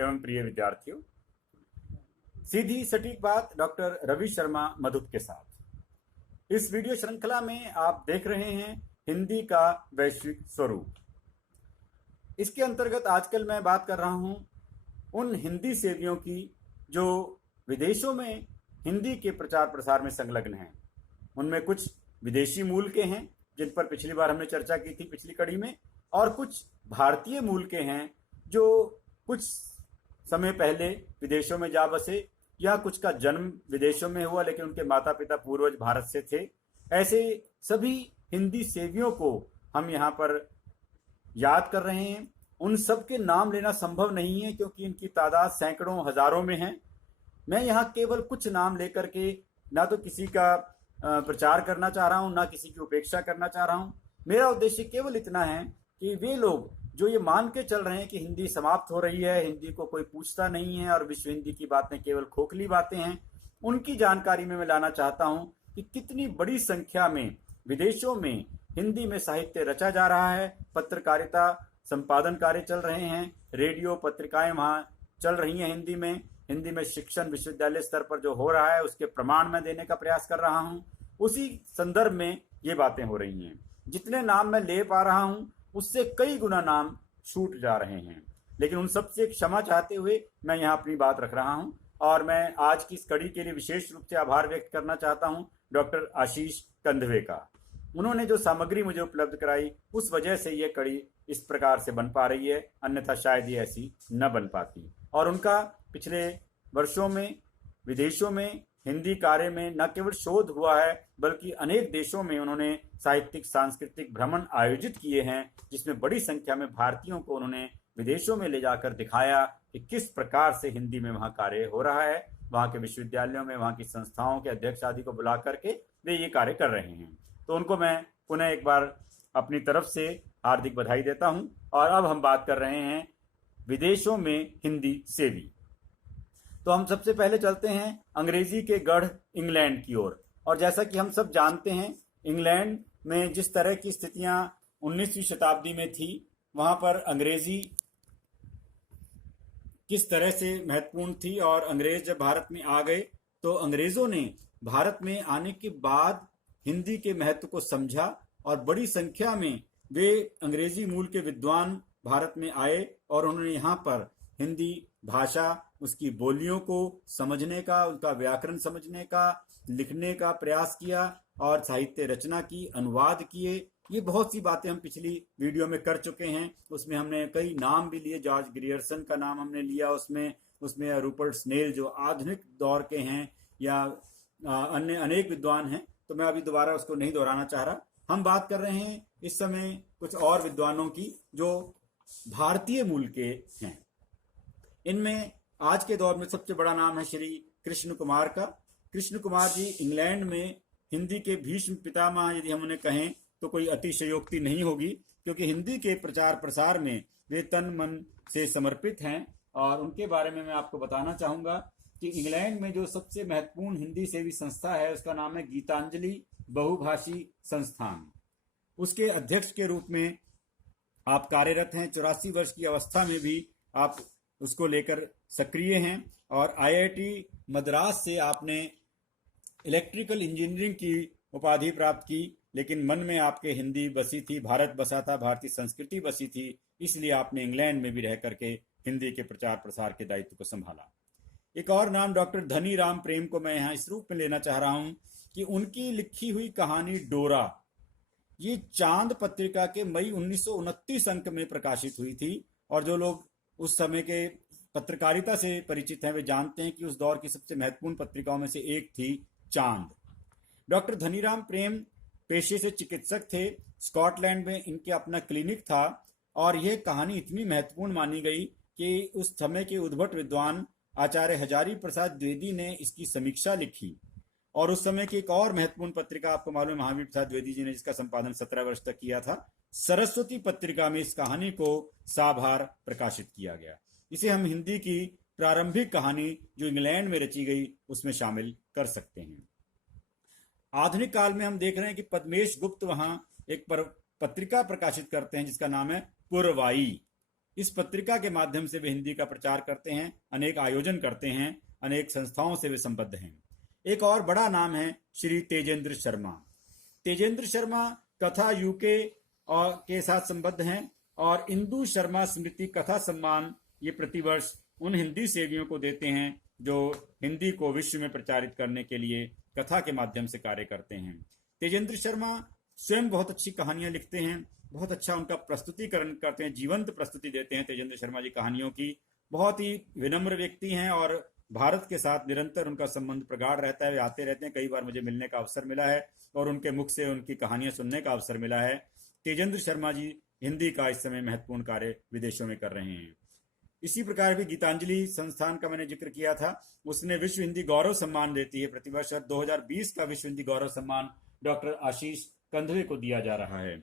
एवं प्रिय विद्यार्थियों, सीधी सटीक बात डॉक्टर रवि शर्मा मधुप के साथ इस वीडियो श्रृंखला में आप देख रहे हैं हिंदी का वैश्विक स्वरूप। इसके अंतर्गत आजकल मैं बात कर रहा हूं उन हिंदी सेवियों की जो विदेशों में हिंदी के प्रचार प्रसार में संलग्न हैं। उनमें कुछ विदेशी मूल के हैं जिन पर पिछली बार हमने चर्चा की थी पिछली कड़ी में, और कुछ भारतीय मूल के हैं जो कुछ समय पहले विदेशों में जा बसे या कुछ का जन्म विदेशों में हुआ लेकिन उनके माता पिता पूर्वज भारत से थे। ऐसे सभी हिंदी सेवियों को हम यहाँ पर याद कर रहे हैं। उन सब के नाम लेना संभव नहीं है क्योंकि इनकी तादाद सैकड़ों हजारों में है। मैं यहाँ केवल कुछ नाम लेकर के ना तो किसी का प्रचार करना चाह रहा हूँ ना किसी की उपेक्षा करना चाह रहा हूँ। मेरा उद्देश्य केवल इतना है कि वे लोग जो ये मान के चल रहे हैं कि हिंदी समाप्त हो रही है, हिंदी को कोई पूछता नहीं है और विश्व हिंदी की बातें केवल खोखली बातें हैं, उनकी जानकारी में मैं लाना चाहता हूं कि कितनी बड़ी संख्या में विदेशों में हिंदी में साहित्य रचा जा रहा है, पत्रकारिता संपादन कार्य चल रहे हैं, रेडियो पत्रिकाएं वहां चल रही हैं हिंदी में शिक्षण विश्वविद्यालय स्तर पर जो हो रहा है उसके प्रमाण मैं देने का प्रयास कर रहा हूं। उसी संदर्भ में ये बातें हो रही हैं। जितने नाम मैं ले पा रहा हूं उससे कई गुना नाम छूट जा रहे हैं, लेकिन उन सबसे क्षमा चाहते हुए मैं यहाँ अपनी बात रख रहा हूँ। और मैं आज की इस कड़ी के लिए विशेष रूप से आभार व्यक्त करना चाहता हूँ डॉक्टर आशीष कंधवे का। उन्होंने जो सामग्री मुझे उपलब्ध कराई उस वजह से ये कड़ी इस प्रकार से बन पा रही है, अन्यथा शायद ये ऐसी न बन पाती। और उनका पिछले वर्षों में विदेशों में हिंदी कार्य में न केवल शोध हुआ है बल्कि अनेक देशों में उन्होंने साहित्यिक सांस्कृतिक भ्रमण आयोजित किए हैं, जिसमें बड़ी संख्या में भारतीयों को उन्होंने विदेशों में ले जाकर दिखाया कि किस प्रकार से हिंदी में वहाँ कार्य हो रहा है। वहाँ के विश्वविद्यालयों में वहाँ की संस्थाओं के अध्यक्ष आदि को बुला करके वे ये कार्य कर रहे हैं। तो उनको मैं पुनः एक बार अपनी तरफ से हार्दिक बधाई देता हूँ। और अब हम बात कर रहे हैं विदेशों में हिंदी सेवी। तो हम सबसे पहले चलते हैं अंग्रेजी के गढ़ इंग्लैंड की ओर। और जैसा कि हम सब जानते हैं इंग्लैंड में जिस तरह की स्थितियां 19वीं शताब्दी में थी, वहां पर अंग्रेजी किस तरह से महत्वपूर्ण थी। और अंग्रेज जब भारत में आ गए तो अंग्रेजों ने भारत में आने के बाद हिंदी के महत्व को समझा और बड़ी संख्या में वे अंग्रेजी मूल के विद्वान भारत में आए और उन्होंने यहाँ पर हिंदी भाषा उसकी बोलियों को समझने का, उनका व्याकरण समझने का, लिखने का प्रयास किया और साहित्य रचना की, अनुवाद किए। ये बहुत सी बातें हम पिछली वीडियो में कर चुके हैं। उसमें हमने कई नाम भी लिए, जॉर्ज ग्रियर्सन का नाम हमने लिया उसमें रूपर्ट स्नेल जो आधुनिक दौर के हैं या अन्य अनेक विद्वान हैं, तो मैं अभी दोबारा उसको नहीं दोहराना चाह रहा। हम बात कर रहे हैं इस समय कुछ और विद्वानों की जो भारतीय मूल के हैं। इनमें आज के दौर में सबसे बड़ा नाम है श्री कृष्ण कुमार का। कृष्ण कुमार जी इंग्लैंड में हिंदी के भीष्म पितामह यदि हम उन्हें कहें तो कोई अतिशयोक्ति नहीं होगी, क्योंकि हिंदी के प्रचार प्रसार में वे तन मन से समर्पित हैं। और उनके बारे में मैं आपको बताना चाहूंगा कि इंग्लैंड में जो सबसे महत्वपूर्ण हिंदी सेवी संस्था है उसका नाम है गीतांजलि बहुभाषी संस्थान। उसके अध्यक्ष के रूप में आप कार्यरत हैं। 84 वर्ष की अवस्था में भी आप उसको लेकर सक्रिय हैं। और IIT मद्रास से आपने इलेक्ट्रिकल इंजीनियरिंग की उपाधि प्राप्त की, लेकिन मन में आपके हिंदी बसी थी, भारत बसा था, भारतीय संस्कृति बसी थी, इसलिए आपने इंग्लैंड में भी रह करके हिंदी के प्रचार प्रसार के दायित्व को संभाला। एक और नाम डॉक्टर धनी राम प्रेम को मैं यहाँ इस रूप में लेना चाह रहा हूँ कि उनकी लिखी हुई कहानी डोरा ये चांद पत्रिका के मई 1929 अंक में प्रकाशित हुई थी। और जो लोग उस समय के पत्रकारिता से परिचित हैं वे जानते हैं कि उस दौर की सबसे महत्वपूर्ण पत्रिकाओं में से एक थी चांद। डॉक्टर धनीराम प्रेम पेशे से चिकित्सक थे। स्कॉटलैंड में इनके अपना क्लिनिक था और यह कहानी इतनी महत्वपूर्ण मानी गई कि उस समय के उद्भट विद्वान आचार्य हजारी प्रसाद द्विवेदी ने इसकी समीक्षा लिखी। और उस समय की एक और महत्वपूर्ण पत्रिका आपको मालूम है महावीर प्रसाद द्विवेदी जी ने जिसका संपादन 17 वर्ष तक किया था, सरस्वती पत्रिका में इस कहानी को साभार प्रकाशित किया गया। इसे हम हिंदी की प्रारंभिक कहानी जो इंग्लैंड में रची गई उसमें शामिल कर सकते हैं। आधुनिक काल में हम देख रहे हैं कि पद्मेश गुप्त वहां एक पत्रिका प्रकाशित करते हैं जिसका नाम है पुरवाई। इस पत्रिका के माध्यम से वे हिंदी का प्रचार करते हैं, अनेक आयोजन करते हैं, अनेक संस्थाओं से वे संबद्ध हैं। एक और बड़ा नाम है श्री तेजेंद्र शर्मा। तेजेंद्र शर्मा कथा यूके और के साथ संबद्ध हैं और इंदु शर्मा स्मृति कथा सम्मान ये प्रतिवर्ष उन हिंदी सेवियों को देते हैं जो हिंदी को विश्व में प्रचारित करने के लिए कथा के माध्यम से कार्य करते हैं। तेजेंद्र शर्मा स्वयं बहुत अच्छी कहानियां लिखते हैं, बहुत अच्छा उनका प्रस्तुतिकरण करते हैं, जीवंत प्रस्तुति देते हैं तेजेंद्र शर्मा जी कहानियों की। बहुत ही विनम्र व्यक्ति हैं और भारत के साथ निरंतर उनका संबंध प्रगाढ़ रहता है, वे आते रहते हैं। कई बार मुझे मिलने का अवसर मिला है और उनके मुख से उनकी कहानियां सुनने का अवसर मिला है। तेजेंद्र शर्मा जी हिंदी का इस समय महत्वपूर्ण कार्य विदेशों में कर रहे हैं। इसी प्रकार भी गीतांजलि संस्थान का मैंने जिक्र किया था, उसने विश्व हिंदी गौरव सम्मान देती है प्रतिवर्ष। 2020 का विश्व हिंदी गौरव सम्मान डॉक्टर आशीष कंधवे को दिया जा रहा है।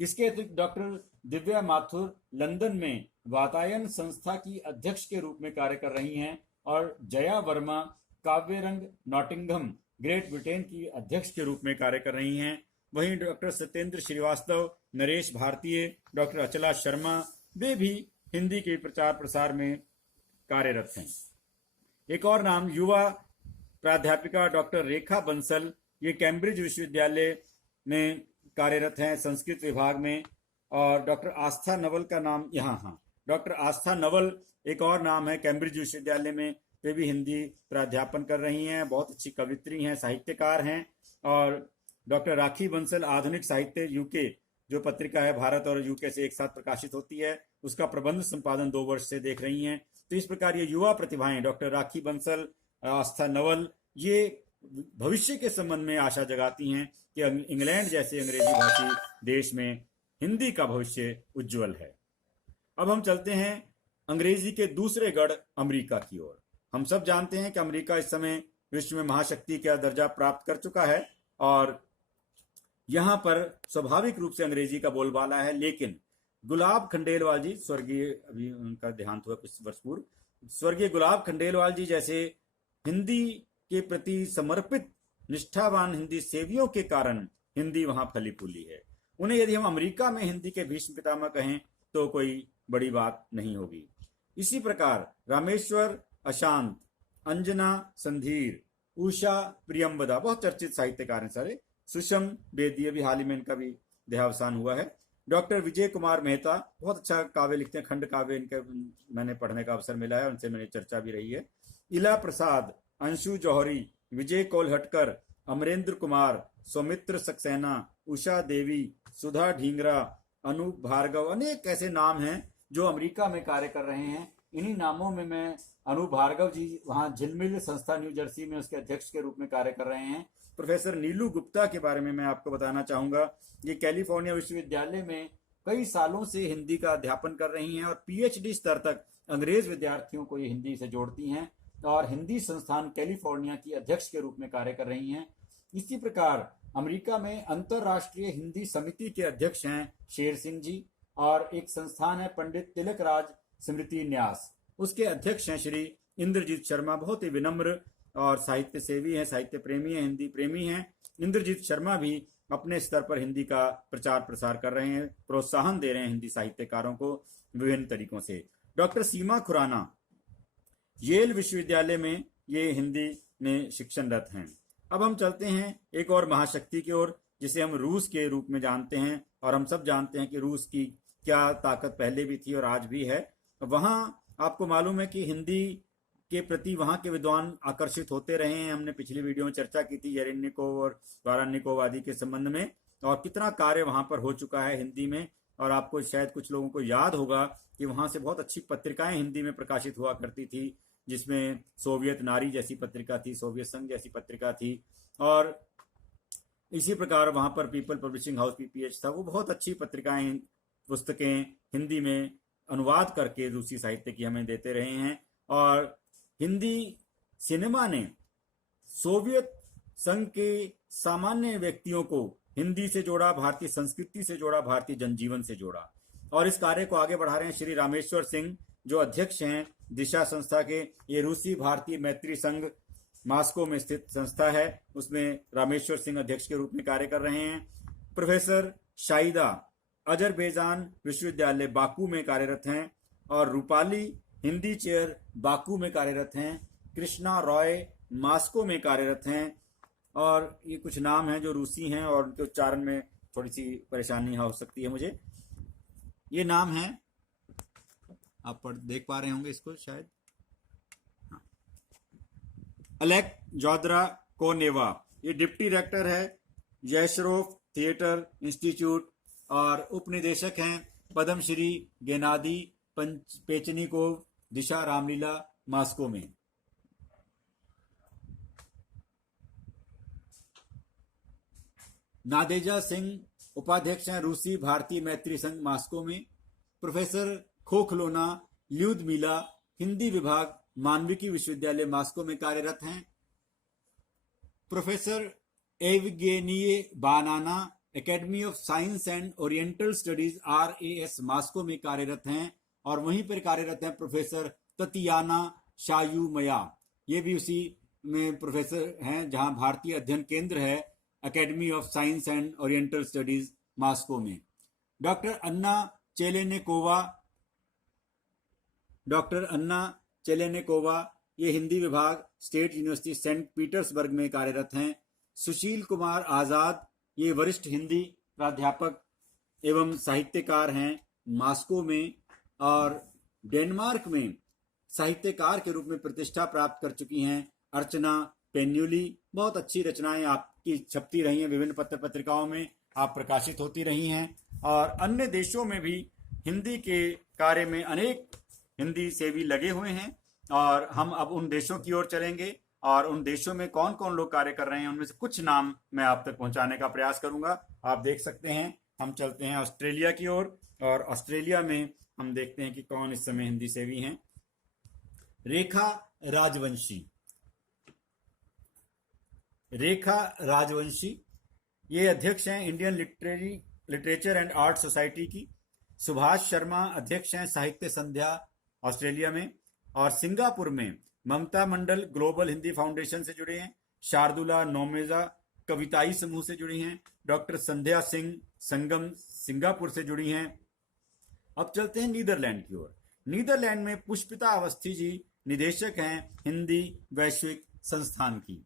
इसके अतिरिक्त डॉक्टर दिव्या माथुर लंदन में वातायन संस्था की अध्यक्ष के रूप में कार्य कर रही हैं और Jaya Verma Kavyarang Nottingham Great Britain की अध्यक्ष के रूप में कार्य कर रही हैं। वहीं डॉक्टर सत्येंद्र श्रीवास्तव, नरेश भारतीय, डॉक्टर अचला शर्मा, वे भी हिंदी के प्रचार प्रसार में कार्यरत हैं। एक और नाम युवा प्राध्यापिका डॉक्टर रेखा बंसल, ये कैम्ब्रिज विश्वविद्यालय में कार्यरत हैं संस्कृत विभाग में। और डॉक्टर आस्था नवल का नाम डॉक्टर आस्था नवल एक और नाम है कैम्ब्रिज विश्वविद्यालय में, वे भी हिंदी प्राध्यापन कर रही हैं, बहुत अच्छी कवित्री हैं, साहित्यकार हैं। और डॉक्टर राखी बंसल आधुनिक साहित्य यूके जो पत्रिका है भारत और यूके से एक साथ प्रकाशित होती है, उसका प्रबंध संपादन 2 वर्ष से देख रही हैं। तो इस प्रकार ये युवा प्रतिभाएं डॉक्टर राखी बंसल, आस्था नवल, ये भविष्य के संबंध में आशा जगाती हैं कि इंग्लैंड जैसे अंग्रेजी भाषी देश में हिंदी का भविष्य उज्जवल है। अब हम चलते हैं अंग्रेजी के दूसरे गढ़ अमेरिका की ओर। हम सब जानते हैं कि अमेरिका इस समय विश्व में महाशक्ति का दर्जा प्राप्त कर चुका है और यहाँ पर स्वाभाविक रूप से अंग्रेजी का बोलबाला है। लेकिन गुलाब खंडेलवाल जी, स्वर्गीय, अभी उनका देहांत हुआ कुछ वर्ष पूर्व, स्वर्गीय गुलाब खंडेलवाल जी जैसे हिंदी के प्रति समर्पित निष्ठावान हिंदी सेवियों के कारण हिंदी वहां फली फूली है। उन्हें यदि हम अमेरिका में हिंदी के भीष्म पितामह कहें तो कोई बड़ी बात नहीं होगी। इसी प्रकार रामेश्वर अशांत, अंजना संधीर, उषा प्रियंवदा बहुत चर्चित साहित्यकार हैं सारे। सुषम बेदी, अभी हाल ही में इनका भी देहावसान हुआ है। डॉक्टर विजय कुमार मेहता बहुत अच्छा काव्य लिखते हैं, खंड काव्य इनके मैंने पढ़ने का अवसर मिला है, उनसे मेरी चर्चा भी रही है। इला प्रसाद, अंशु जौहरी, विजय कोलहटकर, अमरेंद्र कुमार, सौमित्र सक्सेना, उषा देवी, सुधा ढींगरा, अनूप भार्गव, अनेक ऐसे नाम हैं जो अमेरिका में कार्य कर रहे हैं। इन्हीं नामों में मैं अनूप भार्गव जी वहाँ झिलमिल संस्था न्यू जर्सी में उसके अध्यक्ष के रूप में कार्य कर रहे हैं। प्रोफेसर नीलू गुप्ता के बारे में मैं आपको बताना चाहूंगा। ये कैलिफोर्निया विश्वविद्यालय में कई सालों से हिंदी का अध्यापन कर रही हैं और पीएचडी स्तर तक अंग्रेज विद्यार्थियों को ये हिंदी से जोड़ती हैं और हिंदी संस्थान कैलिफोर्निया की अध्यक्ष के रूप में कार्य कर रही हैं। इसी प्रकार अमेरिका में अंतरराष्ट्रीय हिंदी समिति के अध्यक्ष हैं शेर सिंह जी और एक संस्थान है पंडित तिलक राज स्मृति न्यास, उसके अध्यक्ष हैं श्री इंद्रजीत शर्मा, बहुत ही विनम्र और साहित्य सेवी हैं, साहित्य प्रेमी हैं, हिंदी प्रेमी हैं। इंद्रजीत शर्मा भी अपने स्तर पर हिंदी का प्रचार प्रसार कर रहे हैं, प्रोत्साहन दे रहे हैं हिंदी साहित्यकारों को विभिन्न तरीकों से। डॉक्टर सीमा खुराना येल विश्वविद्यालय में ये हिंदी में शिक्षणरत हैं। अब हम चलते हैं एक और महाशक्ति की ओर जिसे हम रूस के रूप में जानते हैं और हम सब जानते हैं कि रूस की क्या ताकत पहले भी थी और आज भी है। वहाँ आपको मालूम है कि हिंदी के प्रति वहाँ के विद्वान आकर्षित होते रहे हैं। हमने पिछली वीडियो में चर्चा की थी येरेन्निकोव और वारान्निकोव आदि के संबंध में और कितना कार्य वहाँ पर हो चुका है हिंदी में। और आपको शायद कुछ लोगों को याद होगा कि वहाँ से बहुत अच्छी पत्रिकाएं हिंदी में प्रकाशित हुआ करती थी, जिसमें सोवियत नारी जैसी पत्रिका थी, सोवियत संघ जैसी पत्रिका थी और इसी प्रकार वहाँ पर पीपल पब्लिशिंग हाउस पीपीएच था। वो बहुत अच्छी पत्रिकाएं, पुस्तकें हिंदी में अनुवाद करके रूसी साहित्य की हमें देते रहे हैं। और हिंदी सिनेमा ने सोवियत संघ के सामान्य व्यक्तियों को हिंदी से जोड़ा, भारतीय संस्कृति से जोड़ा, भारतीय जनजीवन से जोड़ा और इस कार्य को आगे बढ़ा रहे हैं श्री रामेश्वर सिंह जो अध्यक्ष हैं दिशा संस्था के। ये रूसी भारतीय मैत्री संघ मॉस्को में स्थित संस्था है, उसमें रामेश्वर सिंह अध्यक्ष के रूप में कार्य कर रहे हैं। प्रोफेसर शाहिदा अजरबैजान विश्वविद्यालय बाकू में कार्यरत हैं और रूपाली हिंदी चेयर बाकू में कार्यरत हैं। कृष्णा रॉय मास्को में कार्यरत हैं। और ये कुछ नाम हैं जो रूसी हैं और उनके उच्चारण में थोड़ी सी परेशानी हो सकती है मुझे। ये नाम है, आप देख पा रहे होंगे इसको शायद। अलेक जोद्रा कोनेवा, ये डिप्टी डायरेक्टर है यशरोफ थिएटर इंस्टीट्यूट और उपनिदेशक हैं पद्मश्री गेनादी पेचनिकोव दिशा रामलीला मास्को में। नादेजा सिंह उपाध्यक्ष हैं रूसी भारतीय मैत्री संघ मास्को में। प्रोफेसर खोखलोना ल्यूदमिला हिंदी विभाग मानविकी विश्वविद्यालय मास्को में कार्यरत हैं। Professor Evgenia Vanina academy of science and oriental studies RAS Moscow में कार्यरत हैं। और वहीं पर कार्यरत हैं प्रोफेसर ततियाना शायूमया, ये भी उसी में प्रोफेसर हैं जहां भारतीय अध्ययन केंद्र है academy of science and oriental studies Moscow में। डॉक्टर अन्ना चेलेनेकोवा ये हिंदी विभाग स्टेट यूनिवर्सिटी सेंट पीटर्सबर्ग में कार्यरत हैं। सुशील कुमार आजाद ये वरिष्ठ हिंदी प्राध्यापक एवं साहित्यकार हैं मास्को में। और डेनमार्क में साहित्यकार के रूप में प्रतिष्ठा प्राप्त कर चुकी हैं अर्चना पेन्युली। बहुत अच्छी रचनाएं आपकी छपती रही हैं, विभिन्न पत्र पत्रिकाओं में आप प्रकाशित होती रही हैं। और अन्य देशों में भी हिंदी के कार्य में अनेक हिंदी सेवी लगे हुए हैं। और हम अब उन देशों की ओर चलेंगे और उन देशों में कौन कौन लोग कार्य कर रहे हैं उनमें से कुछ नाम मैं आप तक पहुंचाने का प्रयास करूंगा। आप देख सकते हैं, हम चलते हैं ऑस्ट्रेलिया की ओर और ऑस्ट्रेलिया में हम देखते हैं कि कौन इस समय हिंदी सेवी हैं। रेखा राजवंशी ये अध्यक्ष हैं Indian literature and art society की। सुभाष शर्मा अध्यक्ष हैं साहित्य संध्या ऑस्ट्रेलिया में। और सिंगापुर में ममता मंडल ग्लोबल हिंदी फाउंडेशन से जुड़े हैं। शार्दुला नोमेजा कविताई समूह से जुड़ी हैं। डॉक्टर संध्या सिंह संगम सिंगापुर से जुड़ी हैं। अब चलते हैं नीदरलैंड की ओर। नीदरलैंड में पुष्पिता अवस्थी जी निदेशक हैं हिंदी वैश्विक संस्थान की।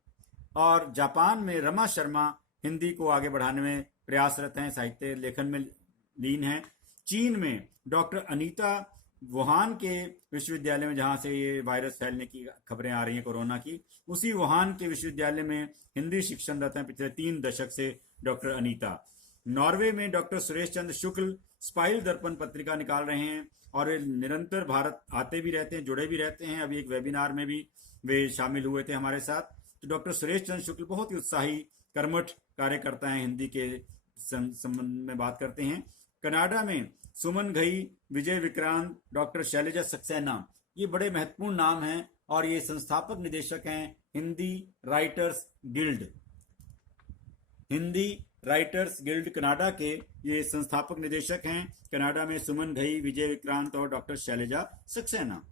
और जापान में रमा शर्मा हिंदी को आगे बढ़ाने में प्रयासरत हैं, साहित्य लेखन में लीन हैं। चीन में डॉक्टर अनीता वुहान के विश्वविद्यालय में, जहां से ये वायरस फैलने की खबरें आ रही हैं कोरोना की, उसी वुहान के विश्वविद्यालय में हिंदी शिक्षणरत हैं पिछले 3 दशक से डॉक्टर अनीता। नॉर्वे में डॉक्टर सुरेश चंद्र शुक्ल स्पाइल दर्पण पत्रिका निकाल रहे हैं और वे निरंतर भारत आते भी रहते हैं, जुड़े भी रहते हैं। अभी एक वेबिनार में भी वे शामिल हुए थे हमारे साथ। तो डॉक्टर सुरेश चंद्र शुक्ल बहुत ही उत्साही कर्मठ कार्यकर्ता हैं, हिंदी के संबंध में बात करते हैं। कनाडा में सुमन घई, विजय विक्रांत, डॉक्टर शैलजा सक्सेना ये बड़े महत्वपूर्ण नाम हैं और ये संस्थापक निदेशक हैं हिंदी राइटर्स गिल्ड कनाडा के ये संस्थापक निदेशक हैं। कनाडा में सुमन घई, विजय विक्रांत और डॉक्टर शैलजा सक्सेना।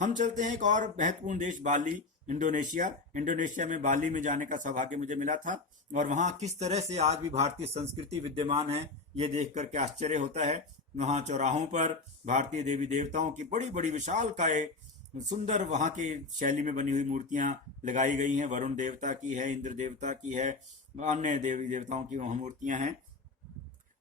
हम चलते हैं एक और महत्वपूर्ण देश बाली इंडोनेशिया में बाली में जाने का सौभाग्य मुझे मिला था और वहाँ किस तरह से आज भी भारतीय संस्कृति विद्यमान है ये देख करके आश्चर्य होता है। वहाँ चौराहों पर भारतीय देवी देवताओं की बड़ी बड़ी विशालकाय सुंदर वहाँ की शैली में बनी हुई मूर्तियां लगाई गई हैं। वरुण देवता की है, इंद्र देवता की है, अन्य देवी देवताओं की वहाँ मूर्तियां हैं।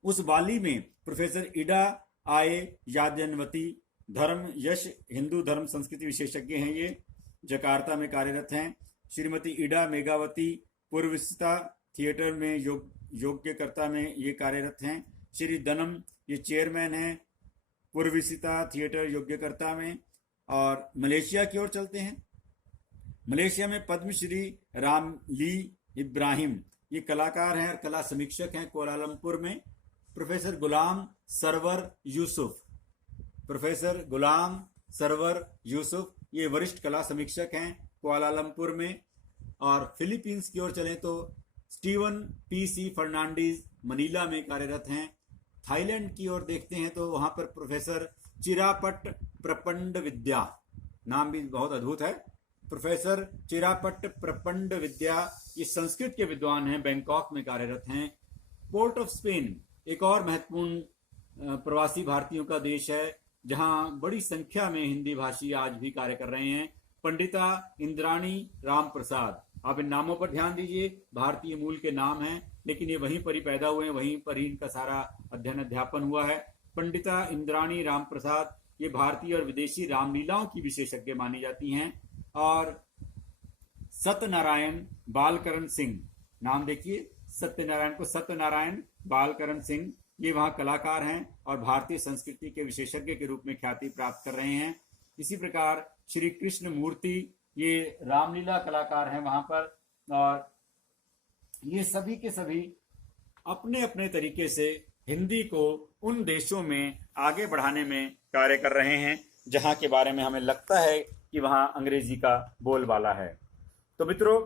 उस बाली में प्रोफेसर इडा आए यादनवती धर्म यश हिंदू धर्म संस्कृति विशेषज्ञ हैं, ये जकार्ता में कार्यरत हैं। श्रीमती इडा मेघावती पूर्वसिता थिएटर में योग्यकर्ता में ये कार्यरत हैं। श्री दनम ये चेयरमैन हैं पूर्वसिता थिएटर योग्यकर्ता में। और मलेशिया की ओर चलते हैं। मलेशिया में पद्मश्री रामली इब्राहिम ये कलाकार हैं और कला समीक्षक हैं कुआलालंपुर में। प्रोफेसर गुलाम सरवर यूसुफ ये वरिष्ठ कला समीक्षक हैं कुआलालंपुर में। और फिलीपींस की ओर चलें तो स्टीवन PC फर्नांडीज मनीला में कार्यरत हैं। थाईलैंड की ओर देखते हैं तो वहां पर प्रोफेसर चिरापट प्रपंड विद्या, नाम भी बहुत अद्भुत है, प्रोफेसर चिरापट प्रपंड विद्या ये संस्कृत के विद्वान हैं, बैंकॉक में कार्यरत हैं। पोर्ट ऑफ स्पेन एक और महत्वपूर्ण प्रवासी भारतीयों का देश है, जहां बड़ी संख्या में हिंदी भाषी आज भी कार्य कर रहे हैं। पंडिता इंद्राणी राम प्रसाद, आप इन नामों पर ध्यान दीजिए, भारतीय मूल के नाम हैं, लेकिन ये वहीं पर ही पैदा हुए हैं, वहीं पर ही इनका सारा अध्ययन अध्यापन हुआ है। पंडिता इंद्राणी राम प्रसाद ये भारतीय और विदेशी रामलीलाओं की विशेषज्ञ मानी जाती हैं। और सत्यनारायण बालकरण सिंह, नाम देखिए, सत्यनारायण को सत्यनारायण बालकरण सिंह, ये वहाँ कलाकार हैं और भारतीय संस्कृति के विशेषज्ञ के रूप में ख्याति प्राप्त कर रहे हैं। इसी प्रकार श्री कृष्ण मूर्ति, ये रामलीला कलाकार हैं वहाँ पर, और ये सभी के सभी अपने अपने तरीके से हिंदी को उन देशों में आगे बढ़ाने में कार्य कर रहे हैं जहाँ के बारे में हमें लगता है कि वहाँ अंग्रेजी का बोलबाला है। तो मित्रों,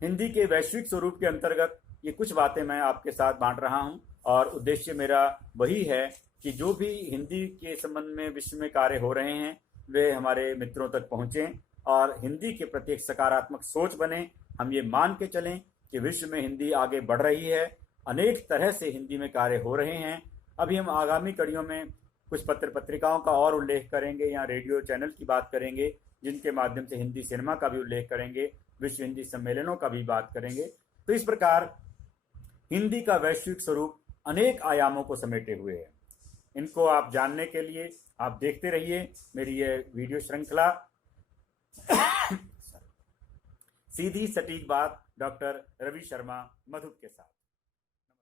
हिंदी के वैश्विक स्वरूप के अंतर्गत ये कुछ बातें मैं आपके साथ बांट रहा हूँ, और उद्देश्य मेरा वही है कि जो भी हिंदी के संबंध में विश्व में कार्य हो रहे हैं वे हमारे मित्रों तक पहुँचें और हिंदी के प्रति एक सकारात्मक सोच बने। हम ये मान के चलें कि विश्व में हिंदी आगे बढ़ रही है, अनेक तरह से हिंदी में कार्य हो रहे हैं। अभी हम आगामी कड़ियों में कुछ पत्र पत्रिकाओं का और उल्लेख करेंगे या रेडियो चैनल की बात करेंगे जिनके माध्यम से हिंदी सिनेमा का भी उल्लेख करेंगे, विश्व हिंदी सम्मेलनों का भी बात करेंगे। तो इस प्रकार हिंदी का वैश्विक स्वरूप अनेक आयामों को समेटे हुए है। इनको आप जानने के लिए आप देखते रहिए मेरी ये वीडियो श्रृंखला सीधी सटीक बात डॉक्टर रवि शर्मा मधुप के साथ।